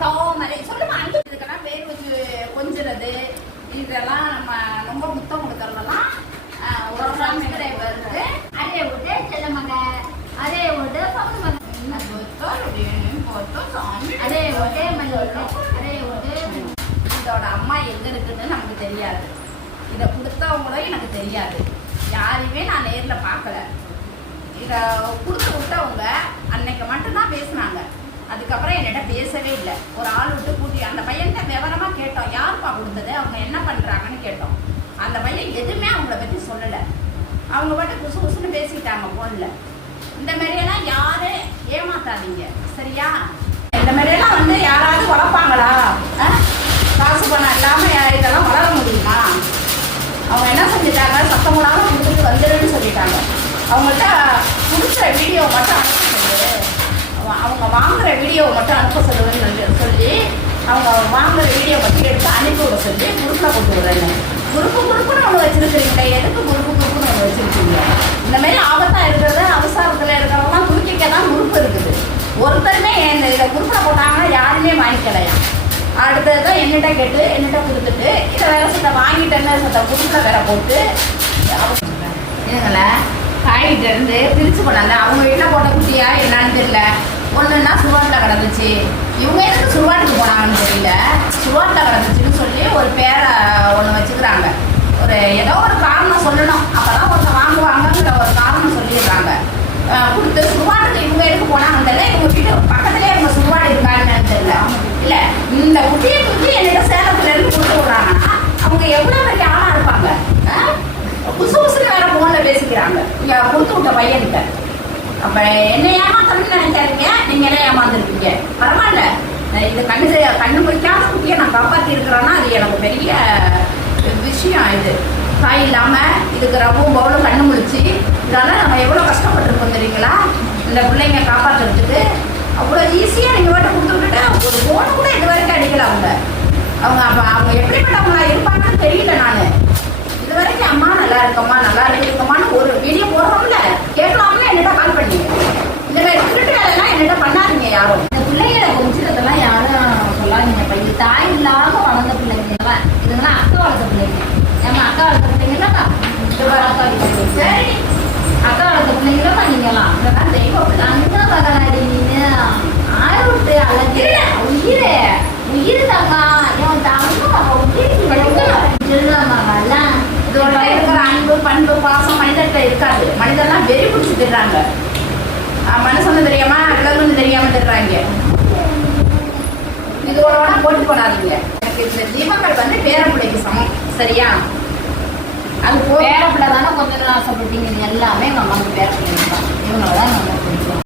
தாமரை சொல்லுமா இதுக்கெல்லாம் பேர் வச்சு கொஞ்சிறது இதெல்லாம் நம்ம ரொம்ப முத்தம் கொடுக்கறதெல்லாம் ஒரு சப்ஸ்கிரைபர் அதே விட்டு செல்ல அதே விட்டு பங்கு மக சாமி அதே விட்டு இதோட அம்மா எங்கே இருக்குன்னு நமக்கு தெரியாது. இதை கொடுத்தவங்களும் எனக்கு தெரியாது. யாரையுமே நான் நேரில் பார்க்கல. இதை கொடுத்து விட்டவங்க அன்னைக்கு மட்டும்தான் பேசினாங்க. அதுக்கப்புறம் என்னிட்ட பேசவே இல்லை. ஒரு ஆள் விட்டு கூட்டி அந்த பையன்கிட்ட விவரமாக கேட்டோம். யாருப்பா கொடுத்தது? அவங்க என்ன பண்ணுறாங்கன்னு கேட்டோம். அந்த பையன் எதுவுமே அவங்கள பற்றி சொல்லலை. அவங்க மட்டும் குசு குசுன்னு பேசிக்கிட்டாங்க ஃபோனில் இந்த மாதிரியெல்லாம் யாரும் ஏமாத்தாதீங்க. சரியா? இந்த மாதிரியெல்லாம் வந்து யாராவது வளர்ப்பாங்களா ஆ? காசு பணம் இல்லாமல் இதெல்லாம் வளர முடியுமா? அவங்க என்ன செஞ்சிட்டாங்க? சத்தம் போடாம கொடுத்துட்டு வந்துடுன்னு சொல்லிட்டாங்க. அவங்கள்ட்ட கொடுக்குற வீடியோ மட்டும் அனுப்ப சொல்லு. அவங்க வாங்குகிற வீடியோ மட்டும் அனுப்ப சொல்லுவேன்னு சொல்லி சொல்லி அவங்க வாங்குற வீடியோ மட்டும் எடுத்து அனுப்பி விட சொல்லி குரூப்பில் போட்டு விடுறேன் குறுப்பு குரூப்புன்னு ஒன்று வச்சிருக்கிறீங்க எதுக்கு குரூப்பு குறுப்புன்னு ஒன்று வச்சுருக்கீங்க? இந்த மாதிரி ஆபத்தாக இருக்கிறது அவசரத்தில் இருக்கிறவங்களாம் குறுக்கிக்க தான் குரூப் இருக்குது. ஒருத்தருமே இந்த இதை குரூப்பில் போட்டாங்கன்னா யாருமே அடுத்தது தான் கேட்டு என்னிட்ட கொடுத்துட்டு இதை வேற சத்த வாங்கிட்டேன்னு சத்த குரூப்பில் வேற போட்டு இதுங்கள காய்கிட்ட இருந்து பிரிச்சு போனாங்க. அவங்க வீட்டில் போட்ட குட்டியா என்னன்னு தெரியல. ஒன்றுன்னா சுருவாட்டில் கிடந்துச்சு. இவங்க எதுக்கு சுருவாட்டுக்கு போனாங்கன்னு தெரியல. சுருவாட்டில் கிடந்துச்சுன்னு சொல்லி ஒரு பேரை ஒன்று வச்சு கொடுத்து இவங்க எடுக்க போனாங்கன்னு தெரியல இவங்க வீட்டு பக்கத்துலேயே இவங்க சுபாடு இருக்காங்கன்னு தெரியல. இல்ல இந்த குட்டியை குட்டி என்னிட்ட சேலத்துல இருந்து கொடுத்து விடுறாங்கன்னா அவங்க எவ்வளவு பெரிய ஆளா இருப்பாங்க? அஹ்? புதுசு வேற போன்ல பேசிக்கிறாங்க. இங்க கொடுத்து விட்ட பையன்கிட்ட. அப்ப என்ன ஏமாத்தணும்னு நினைக்காதீங்க. நீங்க என்ன ஏமாந்துருப்பீங்க பரவாயில்ல. இது கண்ணு தெரிய- கண்ணு முடிக்காத குட்டியை நான் காப்பாத்தி இருக்கிறேன்னா அது எனக்கு பெரிய விஷயம் இது. தாய் இல்லாம இதுக்கு ரவும் பவுலும் கண்ணு முடிச்சு இதெல்லாம் நம்ம எவ்வளவு கஷ்டப்பட்டிருக்கோம் தெரியுங்களா? இந்த பிள்ளைங்க காப்பாத்துறதுக்கு அவ்வளோ ஈஸியாக நீங்கள் மட்டும் கொடுத்து விட்டுட்டு ஒரு ஃபோனு கூட இது வரைக்கும் அடிக்கல அவங்க. அவங்க அப்போ அவங்க எப்படிப்பட்டவங்களா இருப்பாங்கன்னு தெரியல நான். இது வரைக்கும் அம்மா நல்லா இருக்கம்மா நல்லா இருக்குமான்னு ஒரு வீடியோ போடுறோம்ல. கேட்கலாம்னு என்னிட்ட கால் பண்ணி. இந்த திருட்டு வேலைலாம் என்னிட்ட பண்ணாதீங்க யாரும். இந்த பிள்ளைகளை கொஞ்சிறதெல்லாம் யாரும் சொல்லாதீங்க பையன் தாய் இல்லாம வளர்ந்த பிள்ளைங்க இதுங்களாம் அக்கா வளர்த்த பிள்ளைங்க. நம்ம அக்கா வளர்த்த அக்கா வீட்டுக்கு. சரி உயிர் தங்கா என் தங்க உயிர் சொல்லுங்க இதோட இருக்கிற அன்பு பண்பு பாசம் மனிதர்கிட்ட இருக்காது மனிதர்லாம் வெறி பிடிச்சி திடுறாங்க மனுஷன்னு தெரியாம விலங்குன்னு தெரியாம திடுறாங்க இதோட வேணா போட்டு போடாதீங்க. எனக்கு இந்த தீபங்கள் வந்து பேரப்பிள்ளைக்கு சமம் சரியா? அது போ பேரப்பிள்ளை தானே கொஞ்ச ஆசைப்பட்டீங்க எல்லாமே எங்க அம்மாவுக்கு பேரப்பிள்ளை தான். இவங்கள தான் நம்ம பிடிக்கும்